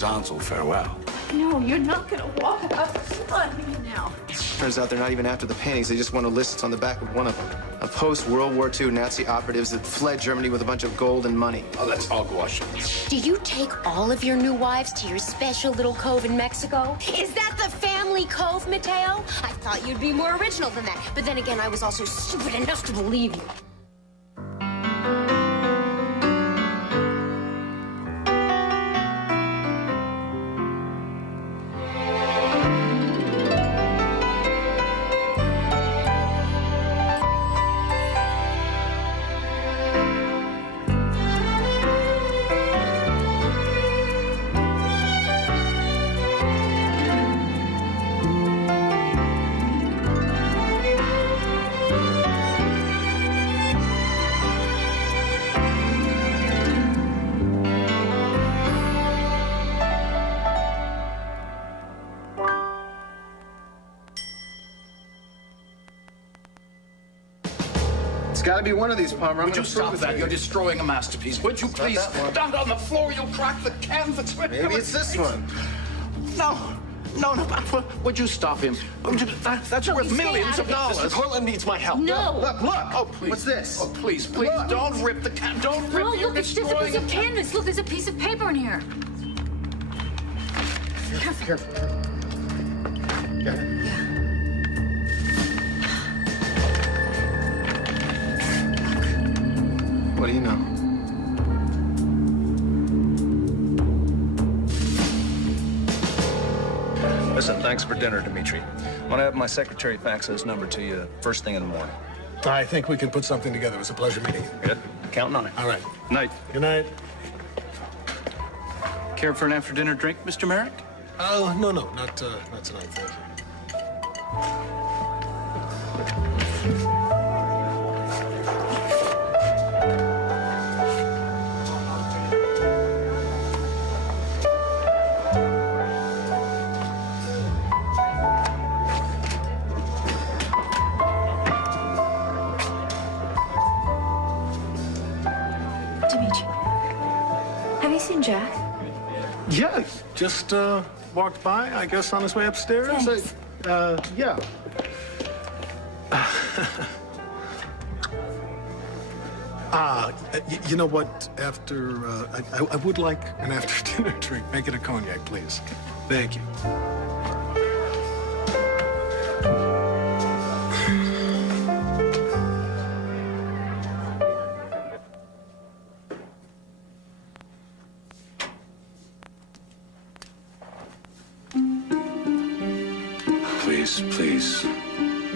horizontal farewell. No, you're not gonna walk out on me now. Turns out they're not even after the paintings. They just want a list that's on the back of one of them. Of post-World War II Nazi operatives that fled Germany with a bunch of gold and money. Oh, that's hogwash. Do you take all of your new wives to your special little cove in Mexico? Is that the family cove, Mateo? I thought you'd be more original than that. But then again, I was also stupid enough to believe you. It's got to be one of these, Palmer. Would you stop that? You're destroying a masterpiece. Would you please? Down on the floor, you'll crack the canvas. Maybe it's this one. No. Would you stop him? That's worth millions of dollars. Portland needs my help. No. Look. Oh, please. What's this? Oh, please. Don't rip the can. Don't rip No, it. You're look, it's just a destroying piece of canvas. Look, there's a piece of paper in here. Careful. Got it? Yeah. What do you know? Listen, thanks for dinner, Dimitri. I'm gonna have my secretary fax his number to you first thing in the morning. I think we can put something together. It was a pleasure meeting you. Good? Counting on it. All right. Night. Good night. Care for an after-dinner drink, Mr. Merrick? Oh, no, not tonight, thank you. Dimitri, have you seen Jack? Yeah, just walked by, I guess, on his way upstairs. Thanks. Yeah. You know what? After, I would like an after-dinner drink. Make it a cognac, please. Thank you.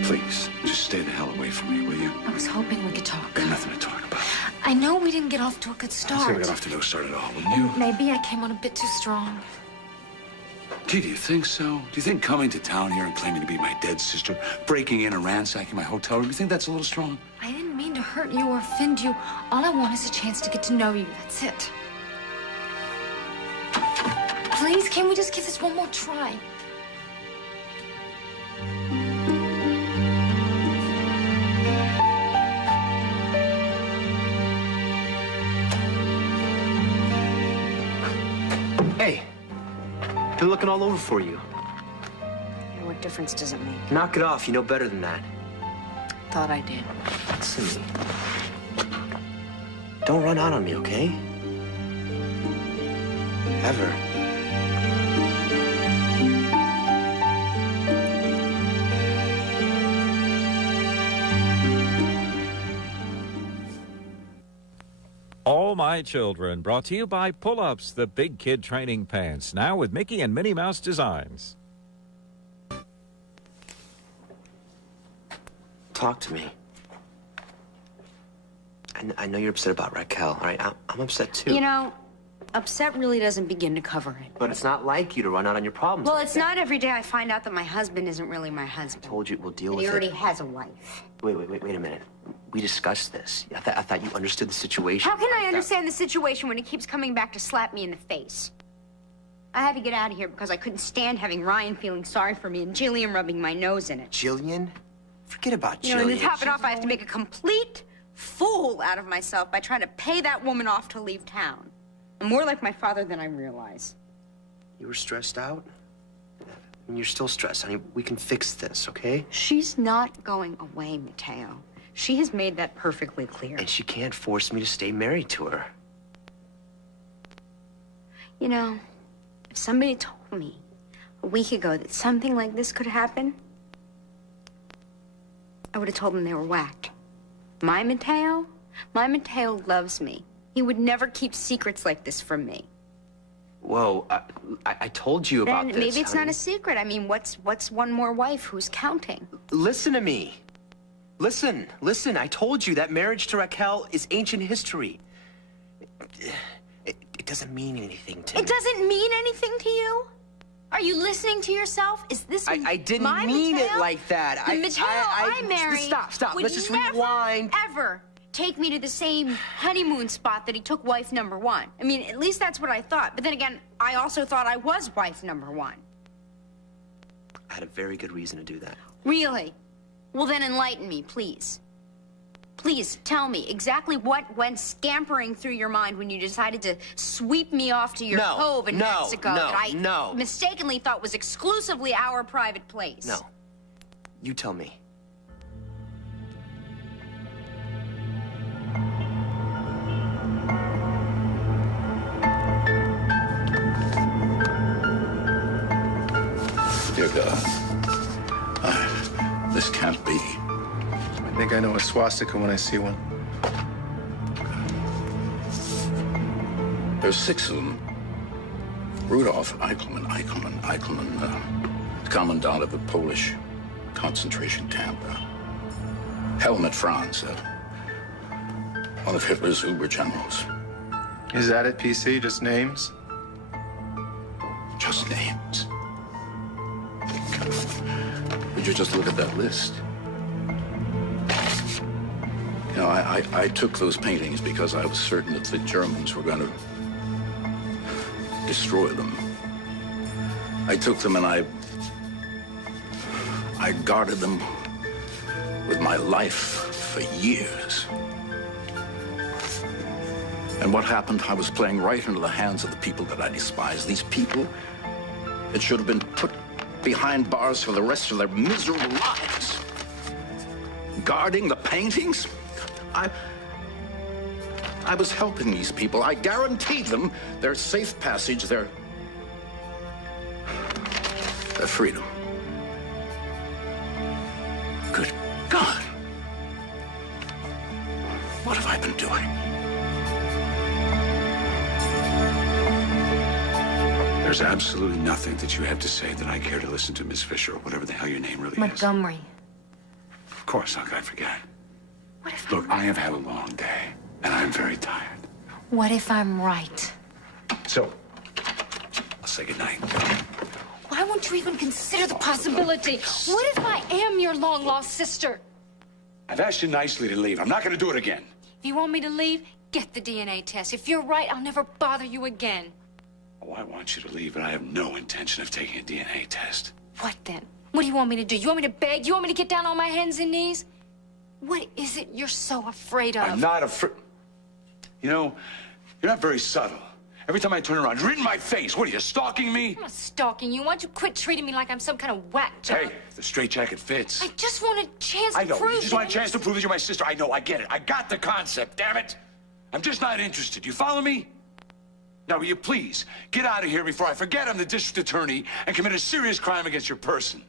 Please, just stay the hell away from me, will you? I was hoping we could talk. There's nothing to talk about. I know we didn't get off to a good Let's say start. we got off to no start at all, wouldn't you? Maybe I came on a bit too strong. Gee, do you think so? Do you think coming to town here and claiming to be my dead sister, breaking in and ransacking my hotel room, you think that's a little strong? I didn't mean to hurt you or offend you. All I want is a chance to get to know you. That's it. Please, can we just give this one more try? Hey, been looking all over for you. What difference does it make? Knock it off. You know better than that. Thought I did. Listen to me. Don't run out on me, okay? Ever. All My Children, brought to you by Pull-Ups, the big kid training pants, now with Mickey and Minnie Mouse designs. Talk to me. I know you're upset about Raquel, all right? I'm upset, too. You know, upset really doesn't begin to cover it. But it's not like you to run out on your problems. Well, like it's that. not every day I find out that my husband isn't really my I husband. told you we'll deal He with already it. has a wife. Wait a minute. We discussed this. I thought you understood the situation. How can I That- understand the situation when he keeps coming back to slap me in the face? I had to get out of here because I couldn't stand having Ryan feeling sorry for me and Jillian rubbing my nose in it. Jillian? Forget about You know, Jillian. and to top it off, I have to make a complete fool out of myself by trying to pay that woman off to leave town. I'm more like my father than I realize. You were stressed out? And you're still stressed, honey. We can fix this, okay? She's not going away, Mateo. She has made that perfectly clear. And she can't force me to stay married to her. You know, if somebody told me a week ago that something like this could happen, I would have told them they were whacked. My Mateo loves me. He would never keep secrets like this from me. Whoa, I told you about Then this, maybe it's not honey. a secret. I mean, what's one more wife? Who's counting? Listen to me. Listen. I told you that marriage to Raquel is ancient history. It doesn't mean anything to me. It doesn't mean anything to you? Are you listening to yourself? Is this I didn't my mean Mateo? it like that. The Mateo I married Stop. would Let's just never, rewind. ever take me to the same honeymoon spot that he took wife number one. I mean, at least that's what I thought. But then again, I also thought I was wife number one. I had a very good reason to do that. Really? Well, then enlighten me, please. Please tell me exactly what went scampering through your mind when you decided to sweep me off to your cove in Mexico that I mistakenly thought was exclusively our private place. No. You tell me. Dear God, this can't be. I think I know a swastika when I see one. There's 6 of them. Rudolf Eichelman, commandant of a Polish concentration camp. Helmut Franz, one of Hitler's Uber generals. Is that it, PC? Just names? Just names. Would you just look at that list? You know, I took those paintings because I was certain that the Germans were going to destroy them. I took them and I guarded them with my life for years. And what happened? I was playing right into the hands of the people that I despise. These people that should have been put behind bars for the rest of their miserable lives. Guarding the paintings? I was helping these people. I guaranteed them their safe passage, their freedom. Good God. What have I been doing? There's absolutely nothing that you have to say that I care to listen to, Miss Fisher, or whatever the hell your name really is. Montgomery. Of course, how could I forget? What if Look, I have had a long day, and I'm very tired. What if I'm right? So, I'll say goodnight. Why won't you even consider the possibility? What if I am your long-lost sister? I've asked you nicely to leave. I'm not going to do it again. If you want me to leave, get the DNA test. If you're right, I'll never bother you again. Oh, I want you to leave, but I have no intention of taking a DNA test. What then? What do you want me to do? You want me to beg? You want me to get down on my hands and knees? What is it you're so afraid of? I'm not afraid. You know, you're not very subtle. Every time I turn around, you're in my face. What are you, stalking me? I'm not stalking you. Why don't you quit treating me like I'm some kind of whack job? Hey, the straitjacket fits. I just want a chance I to know. prove You just want a that chance to prove that you're my sister. I know. I get it. I got the concept. Damn it. I'm just not interested. You follow me? Now, will you please get out of here before I forget I'm the district attorney and commit a serious crime against your person?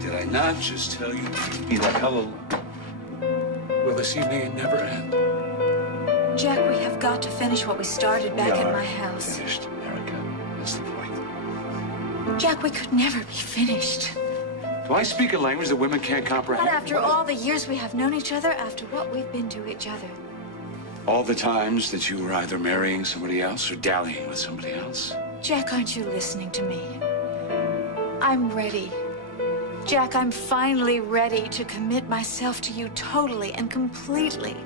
Did I not just tell you to be the hell alone? Will this evening never end? Jack, we have got to finish what we started back in my house. Finished, Erica. That's the point. Jack, we could never be finished. Do I speak a language that women can't comprehend? Not after all the years we have known each other, after what we've been to each other. All the times that you were either marrying somebody else or dallying with somebody else? Jack, aren't you listening to me? I'm ready. Jack, I'm finally ready to commit myself to you totally and completely.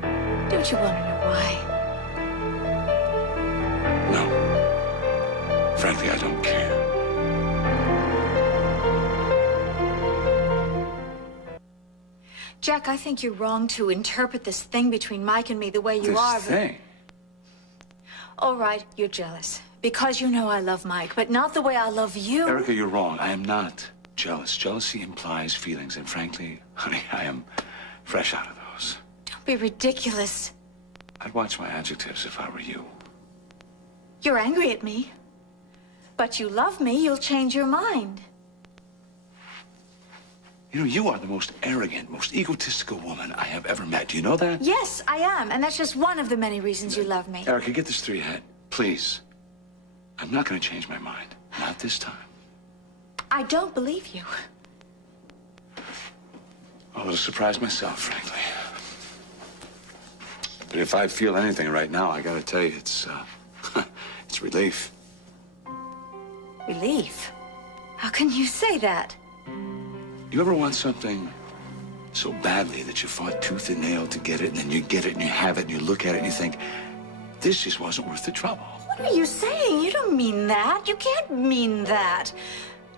Don't you want to know why? No. Frankly, I don't care. Jack, I think you're wrong to interpret this thing between Mike and me the way you are. This thing? All right, you're jealous. Because you know I love Mike, but not the way I love you. Erica, you're wrong. I am not jealous. Jealousy implies feelings, and frankly, honey, I am fresh out of those. Don't be ridiculous. I'd watch my adjectives if I were you. You're angry at me. But you love me, you'll change your mind. You know, you are the most arrogant, most egotistical woman I have ever met. Do you know that? Yes, I am, and that's just one of the many reasons you love me. Erica, get this through your head. Please. I'm not going to change my mind. Not this time. I don't believe you. I was surprised myself, frankly. But if I feel anything right now, I gotta tell you, it's relief. Relief? How can you say that? You ever want something so badly that you fought tooth and nail to get it, and then you get it, and you have it, and you look at it, and you think, this just wasn't worth the trouble? What are you saying? You don't mean that. You can't mean that.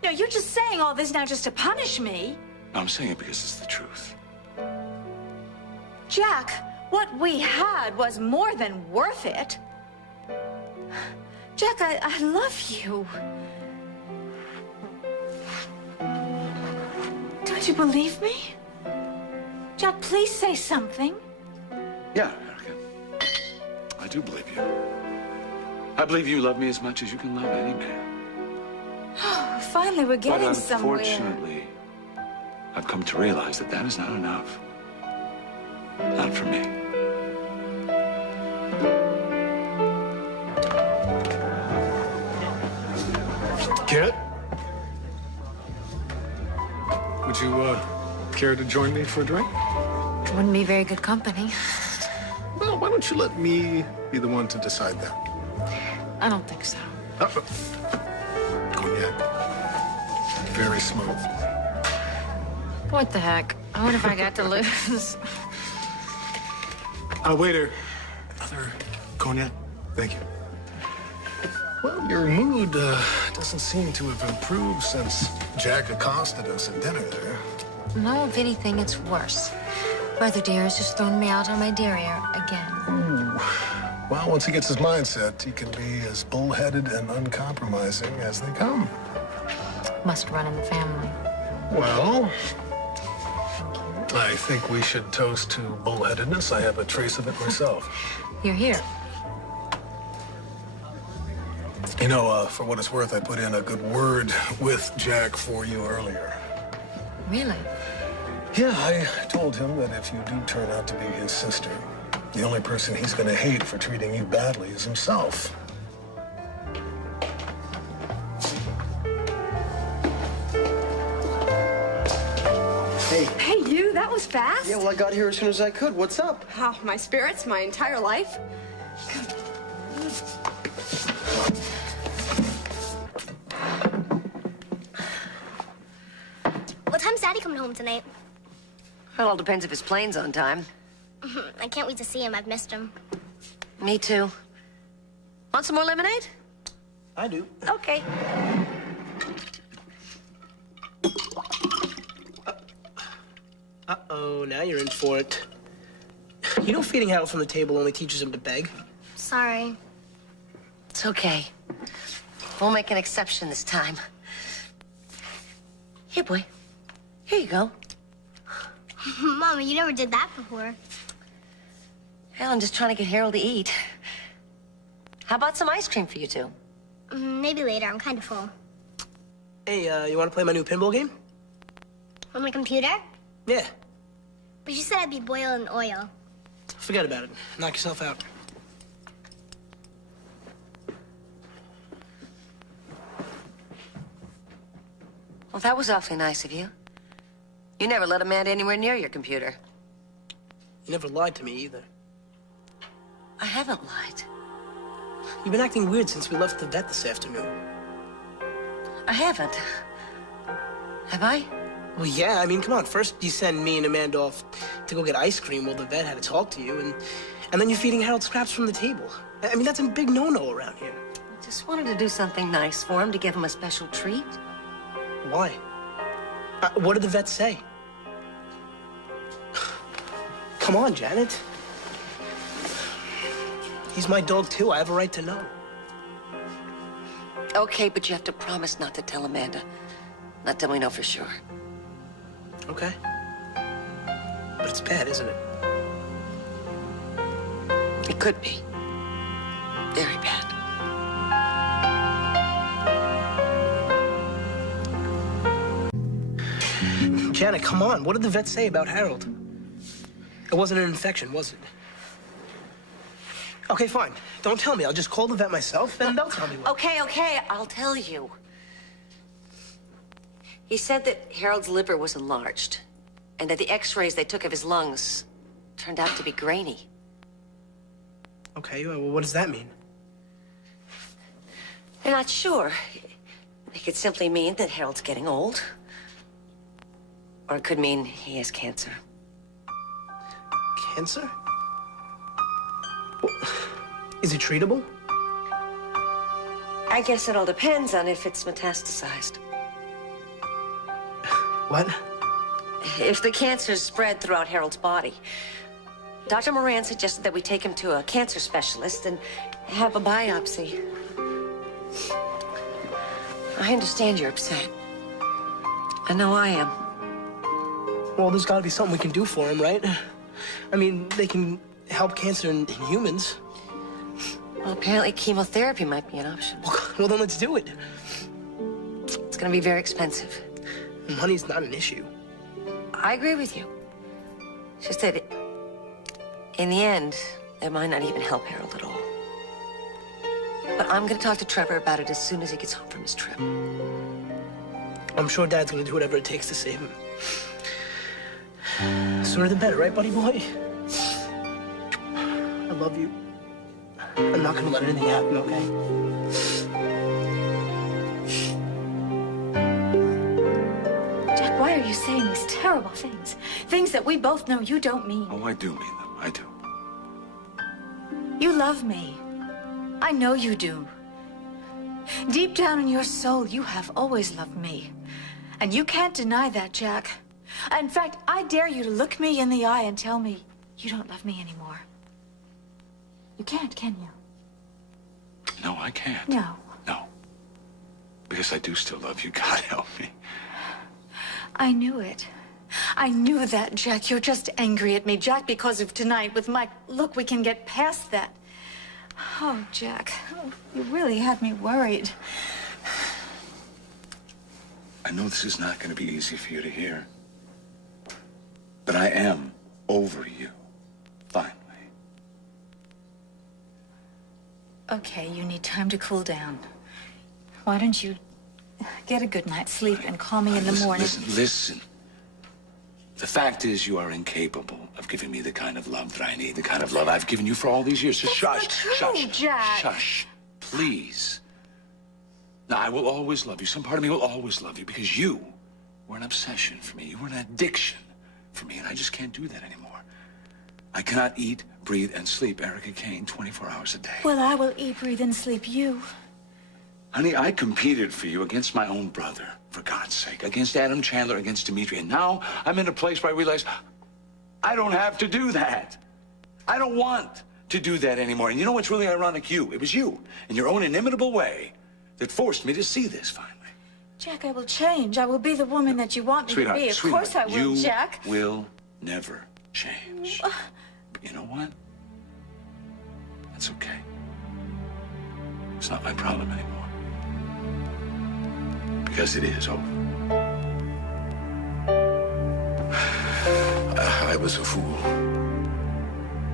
No, you're just saying all this now just to punish me. No, I'm saying it because it's the truth. Jack, what we had was more than worth it. Jack, I love you. Don't you believe me? Jack, please say something. Yeah, Erica. I do believe you. I believe you love me as much as you can love any man. Finally, we're getting somewhere. But unfortunately, I've come to realize that that is not enough. Not for me. Kit? Would you, care to join me for a drink? Wouldn't be very good company. Well, why don't you let me be the one to decide that? I don't think so. Cognac. Very smooth. What the heck? I wonder if I got to lose. Waiter. Another cognac? Thank you. Well, your mood doesn't seem to have improved since Jack accosted us at dinner there. No, if anything, it's worse. Brother dear has just thrown me out on my derriere again. Ooh. Well, once he gets his mind set, he can be as bullheaded and uncompromising as they come. Must run in the family. Well, I think we should toast to bullheadedness. I have a trace of it myself. You're here. You know, for what it's worth, I put in a good word with Jack for you earlier. Really? Yeah, I told him that if you do turn out to be his sister, the only person he's gonna hate for treating you badly is himself. Hey, you, that was fast. Yeah, well, I got here as soon as I could. What's up? Oh, my spirits, my entire life. What time's Daddy coming home tonight? Well, it all depends if his plane's on time. I can't wait to see him. I've missed him. Me too. Want some more lemonade? I do. Okay. Uh-oh, now you're in for it. You know feeding Harold from the table only teaches him to beg? Sorry. It's okay. We'll make an exception this time. Here, boy. Here you go. Mama, you never did that before. Hell, I'm just trying to get Harold to eat. How about some ice cream for you two? Maybe later. I'm kind of full. Hey, you want to play my new pinball game? On my computer? Yeah. But you said I'd be boiling oil. Forget about it. Knock yourself out. Well, that was awfully nice of you. You never let a man anywhere near your computer. You never lied to me either. I haven't lied. You've been acting weird since we left the vet this afternoon. I haven't. Have I? Well, yeah, I mean, come on. First, you send me and Amanda off to go get ice cream while the vet had to talk to you, and then you're feeding Harold scraps from the table. I mean, that's a big no-no around here. I just wanted to do something nice for him, to give him a special treat. Why? What did the vet say? Come on, Janet. He's my dog, too. I have a right to know. Okay, but you have to promise not to tell Amanda. Not till we know for sure. Okay. But it's bad, isn't it? It could be. Very bad. Janet, come on. What did the vet say about Harold? It wasn't an infection, was it? Okay, fine. Don't tell me. I'll just call the vet myself, and they'll tell me what. Okay, I'll tell you. He said that Harold's liver was enlarged, and that the x-rays they took of his lungs turned out to be grainy. Okay, well, what does that mean? They're not sure. It could simply mean that Harold's getting old. Or it could mean he has cancer. Cancer? Well, is it treatable? I guess it all depends on if it's metastasized. What? If the cancer's spread throughout Harold's body. Dr. Moran suggested that we take him to a cancer specialist and have a biopsy. I understand you're upset. I know I am. Well, there's gotta be something we can do for him, right? I mean, they can help cancer in humans. Well, apparently chemotherapy might be an option. Well, then let's do it. It's gonna be very expensive. Money's not an issue. I agree with you. It's just that in the end, it might not even help Harold at all. But I'm gonna talk to Trevor about it as soon as he gets home from his trip. I'm sure Dad's gonna do whatever it takes to save him. Sooner the better, right, buddy boy? I love you. I'm not gonna let anything happen, okay? Jack, why are you saying these terrible things? Things that we both know you don't mean. Oh, I do mean them. I do. You love me. I know you do. Deep down in your soul, you have always loved me. And you can't deny that, Jack. In fact, I dare you to look me in the eye and tell me you don't love me anymore. You can't, can you? No, I can't. No. No. Because I do still love you. God help me. I knew it. I knew that, Jack. You're just angry at me, Jack, because of tonight with Mike. Look, we can get past that. Oh, Jack, you really had me worried. I know this is not going to be easy for you to hear. But I am over you. Finally. Okay, you need time to cool down. Why don't you get a good night's sleep and call me in the morning? Listen. The fact is, you are incapable of giving me the kind of love that I need, the kind of love I've given you for all these years. Just shush, shush, Jack. shush, please. Now, I will always love you. Some part of me will always love you because you were an obsession for me. You were an addiction for me, and I just can't do that anymore. I cannot eat, breathe, and sleep Erica Kane 24 hours a day. Well, I will eat, breathe, and sleep you. Honey, I competed for you against my own brother, for God's sake, against Adam Chandler, against Dimitri, and now I'm in a place where I realize I don't have to do that. I don't want to do that anymore. And you know what's really ironic? It was you, in your own inimitable way, that forced me to see this finally. Jack, I will change. I will be the woman that you want me to be. Of course I will, Jack. You will never change. But you know what? That's okay. It's not my problem anymore. Because it is over. I was a fool.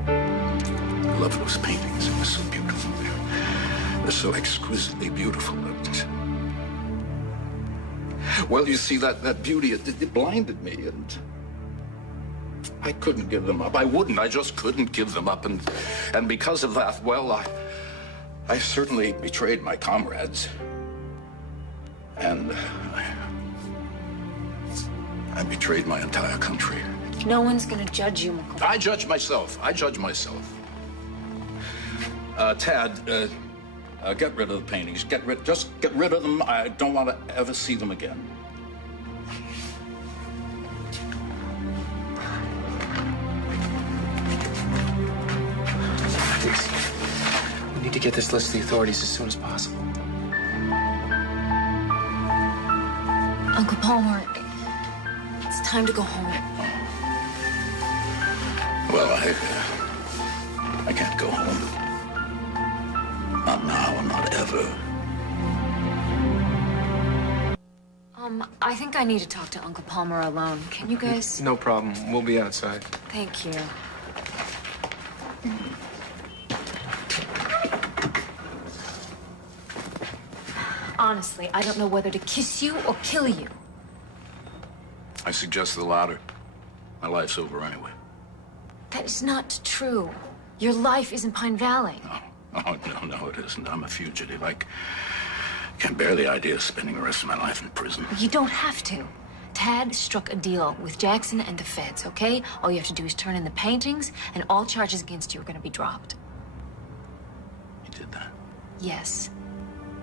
I love those paintings. They're so beautiful. They're so exquisitely beautiful. Well, you see, that beauty, it blinded me, and I couldn't give them up. I wouldn't. I just couldn't give them up. And because of that, well, I certainly betrayed my comrades. And I betrayed my entire country. No one's gonna judge you, Uncle. I judge myself. I judge myself. Tad, get rid of the paintings. Just get rid of them. I don't want to ever see them again. Dixie, we need to get this list to the authorities as soon as possible. Uncle Palmer, it's time to go home. Well, I can't go home. Not now, not ever. I think I need to talk to Uncle Palmer alone. Can you guys? No problem. We'll be outside. Thank you. Honestly, I don't know whether to kiss you or kill you. I suggest the latter. My life's over anyway. That is not true. Your life is in Pine Valley. Oh, no, it isn't. I'm a fugitive. I can't bear the idea of spending the rest of my life in prison. You don't have to. Tad struck a deal with Jackson and the feds, okay? All you have to do is turn in the paintings, and all charges against you are going to be dropped. You did that? Yes.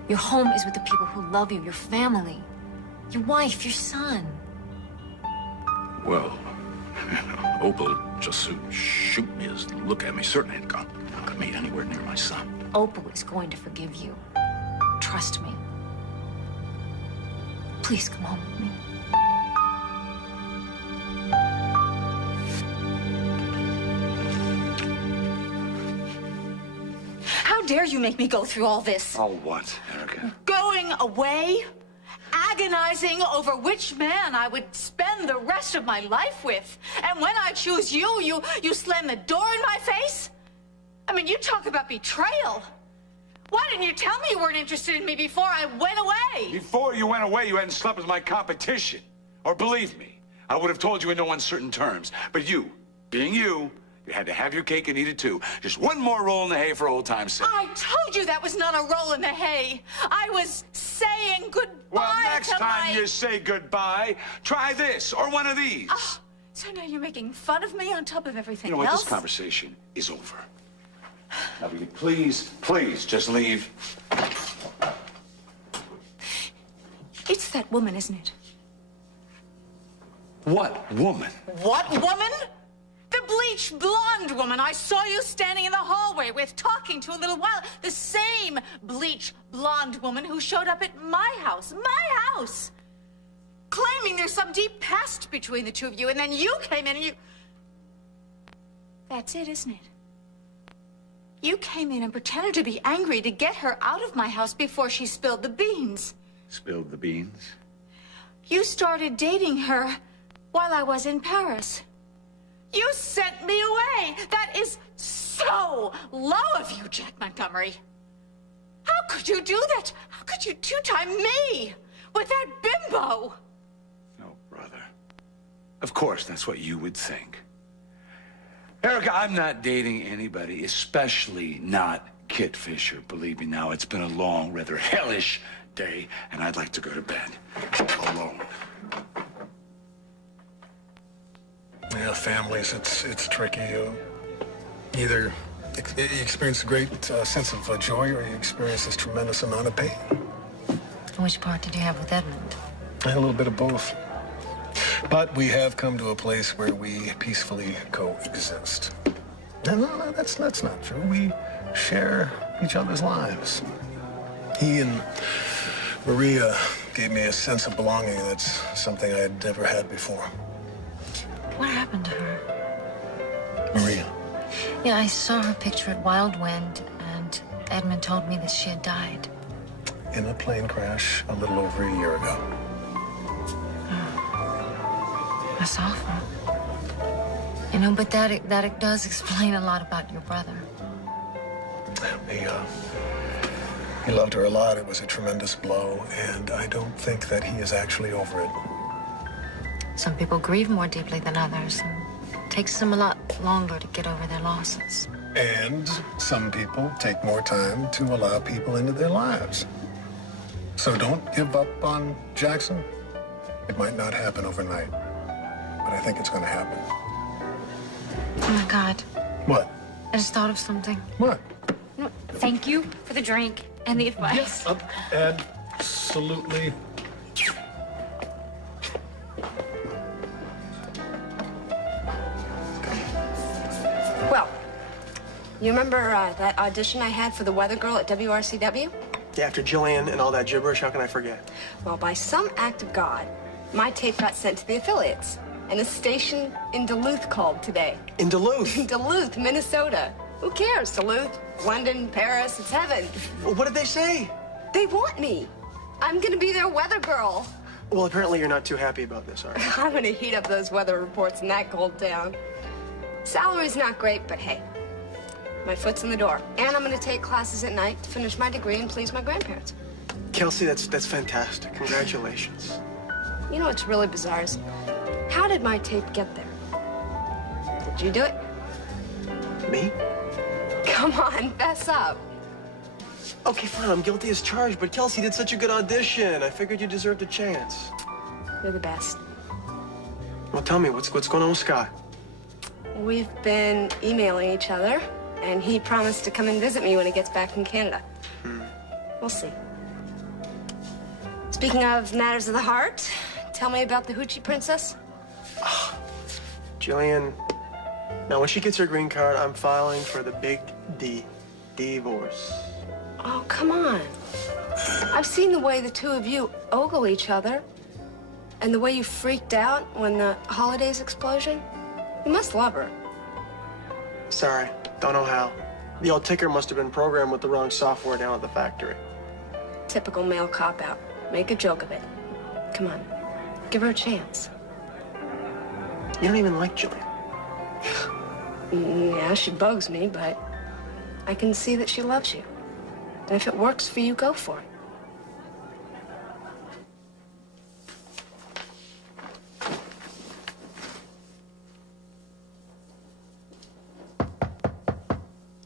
Your home is with the people who love you, your family, your wife, your son. Well, Opal just shoot me as look at me. Certainly ain't gonna look at me anywhere near my son. Opal is going to forgive you. Trust me. Please come home with me. How dare you make me go through all this? All what, Erica? Going away, agonizing over which man I would spend the rest of my life with. And when I choose you, you slam the door in my face? I mean, you talk about betrayal. Why didn't you tell me you weren't interested in me before I went away? Before you went away, you hadn't slept with my competition. Or believe me, I would have told you in no uncertain terms. But you, being you had to have your cake and eat it too. Just one more roll in the hay for old time's sake. I told you that was not a roll in the hay. I was saying goodbye Well, next to time you say goodbye, try this or one of these. Oh, so now you're making fun of me on top of everything You know what? else? This conversation is over. Now, will you please just leave? It's that woman, isn't it? What woman? What woman? The bleached blonde woman I saw you standing in the hallway with, talking to a little while. The same bleached blonde woman who showed up at my house, claiming there's some deep past between the two of you, and then you came in and you... That's it, isn't it? You came in and pretended to be angry to get her out of my house before she spilled the beans. Spilled the beans? You started dating her while I was in Paris. You sent me away. That is so low of you, Jack Montgomery. How could you do that? How could you two-time me with that bimbo? No, brother. Of course, that's what you would think. Erica, I'm not dating anybody, especially not Kit Fisher. Believe me now, it's been a long, rather hellish day, and I'd like to go to bed alone. Yeah, families, it's tricky. Either you experience a great sense of joy or you experience this tremendous amount of pain. Which part did you have with Edmund? I had a little bit of both. But we have come to a place where we peacefully coexist. No, that's not true. We share each other's lives. He and Maria gave me a sense of belonging that's something I had never had before. What happened to her? Maria. Yeah, I saw her picture at Wild Wind, and Edmund told me that she had died. In a plane crash a little over a year ago. That's awful. You know, but that does explain a lot about your brother. He loved her a lot. It was a tremendous blow, and I don't think that he is actually over it. Some people grieve more deeply than others, and it takes them a lot longer to get over their losses. And some people take more time to allow people into their lives. So don't give up on Jackson. It might not happen overnight, but I think it's going to happen. Oh my God. What? I just thought of something. What? No, thank you for the drink and the advice. Absolutely. Well, you remember that audition I had for the weather girl at WRCW? Yeah, after Jillian and all that gibberish, how can I forget? Well, by some act of God, my tape got sent to the affiliates. And a station in Duluth called today. In Duluth? In Duluth, Minnesota. Who cares, Duluth? London, Paris, it's heaven. Well, what did they say? They want me. I'm gonna be their weather girl. Well, apparently you're not too happy about this, are you? I'm gonna heat up those weather reports in that cold town. Salary's not great, but hey, my foot's in the door. And I'm gonna take classes at night to finish my degree and please my grandparents. Kelsey, that's fantastic. Congratulations. You know what's really bizarre is, how did my tape get there? Did you do it? Me? Come on, fess up. Okay, fine, I'm guilty as charged, but Kelsey did such a good audition. I figured you deserved a chance. You're the best. Well, tell me, what's going on with Scott? We've been emailing each other, and he promised to come and visit me when he gets back from Canada. We'll see. Speaking of matters of the heart, tell me about the Hoochie Princess. Jillian, now when she gets her green card, I'm filing for the big D, divorce. Oh, come on. I've seen the way the two of you ogle each other, and the way you freaked out when the holidays explosion. You must love her. Sorry, don't know how. The old ticker must have been programmed with the wrong software down at the factory. Typical male cop-out. Make a joke of it. Come on, give her a chance. You don't even like Jillian. Yeah, she bugs me, but I can see that she loves you. And if it works for you, go for it.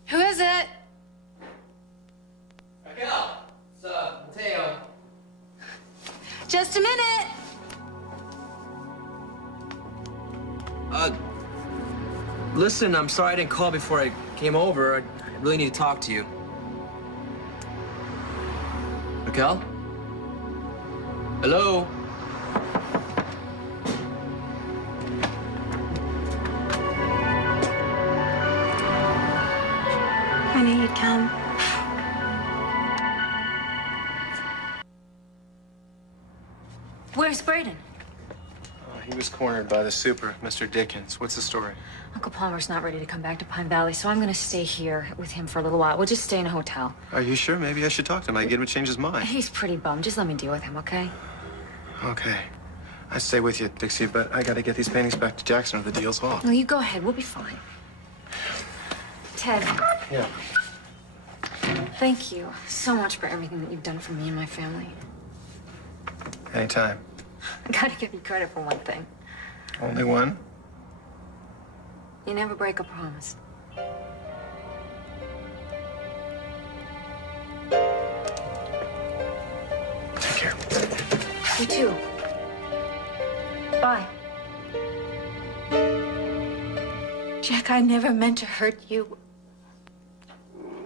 Who is it? Raquel, it's Mateo. Just a minute. Listen, I'm sorry I didn't call before I came over. I really need to talk to you. Raquel? Hello? I knew you'd come. Where's Braden? He was cornered by the super, Mr. Dickens. What's the story? Uncle Palmer's not ready to come back to Pine Valley, so I'm gonna stay here with him for a little while. We'll just stay in a hotel. Are you sure? Maybe I should talk to him. I get him to change his mind. He's pretty bummed. Just let me deal with him, okay? Okay. I'd stay with you, Dixie, but I gotta get these paintings back to Jackson or the deal's off. No, you go ahead. We'll be fine. Ted, Yeah. thank you so much for everything that you've done for me and my family. Anytime. I gotta give you credit for one thing. Only one? You never break a promise. Take care. You too. Bye. Jack, I never meant to hurt you.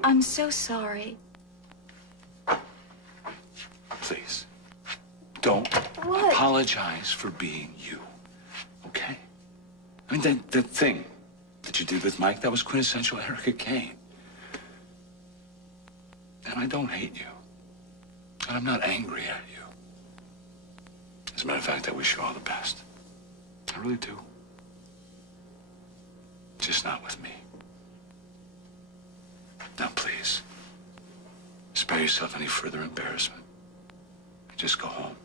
I'm so sorry. Please, don't What? apologize for being you, okay? I mean, that thing that you did with Mike, that was quintessential Erica Kane. And I don't hate you. And I'm not angry at you. As a matter of fact, I wish you all the best. I really do. Just not with me. Now, please, spare yourself any further embarrassment. Just go home.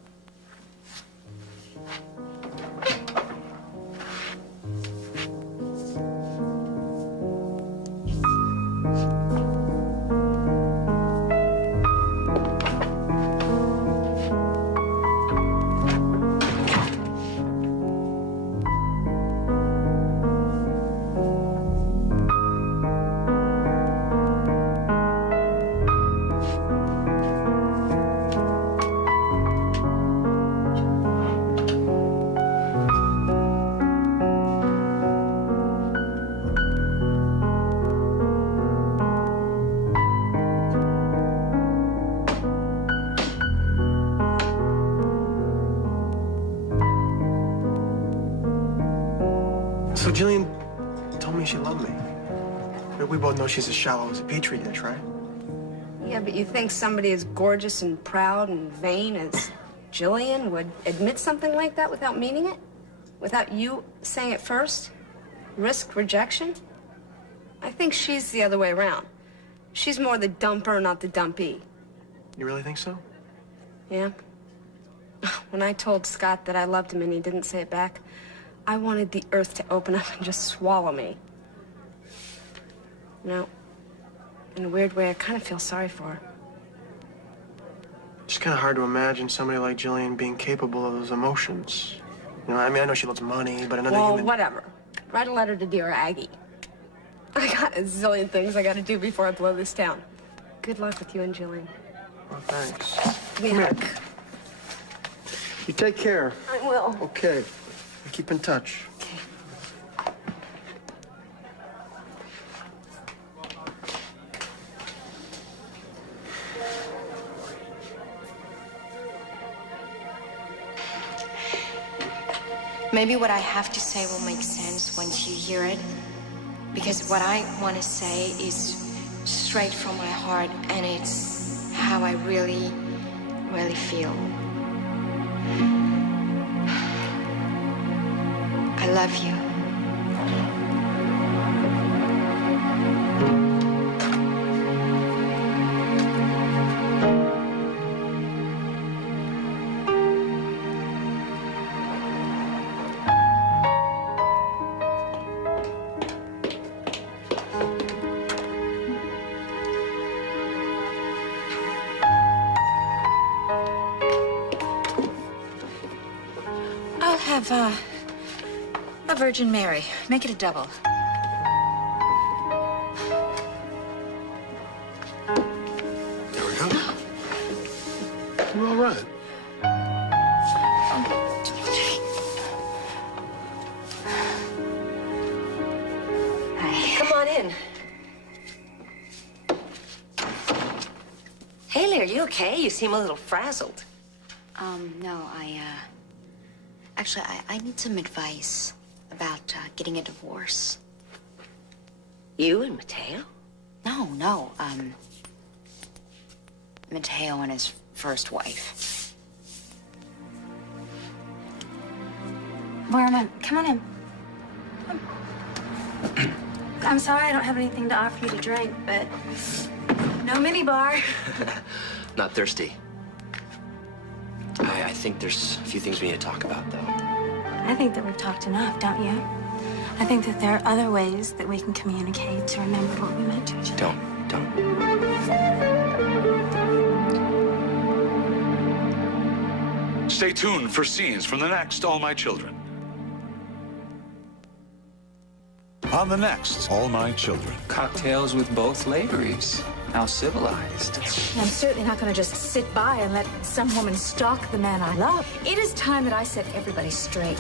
So Jillian told me she loved me. But we both know she's as shallow as a petri dish, right? Yeah, but you think somebody as gorgeous and proud and vain as Jillian would admit something like that without meaning it? Without you saying it first? Risk rejection? I think she's the other way around. She's more the dumper, not the dumpy. You really think so? Yeah. When I told Scott that I loved him and he didn't say it back, I wanted the earth to open up and just swallow me. You know, in a weird way, I kind of feel sorry for her. It's kind of hard to imagine somebody like Jillian being capable of those emotions. You know, I mean, I know she loves money, but another human... Whatever. Write a letter to dear Aggie. I got a zillion things I got to do before I blow this down. Good luck with you and Jillian. Oh, thanks. Give me a hug. You take care. I will. Okay. Keep in touch. Okay. Maybe what I have to say will make sense once you hear it. Because what I want to say is straight from my heart, and it's how I really, really feel. I love you. I'll have a Virgin Mary. Make it a double. There we go. You're all right. Come on in. Haley, are you okay? You seem a little frazzled. No, Actually, I need some advice about getting a divorce. You and Mateo? No, Mateo and his first wife. Borman, come on in. I'm sorry I don't have anything to offer you to drink, but no minibar. Not thirsty. I think there's a few things we need to talk about, though. I think that we've talked enough, don't you? I think that there are other ways that we can communicate to remember what we meant to each other. Don't. Stay tuned for scenes from the next All My Children. On the next All My Children. Cocktails with both Laveries. How civilized. I'm certainly not going to just sit by and let some woman stalk the man I love. It is time that I set everybody straight.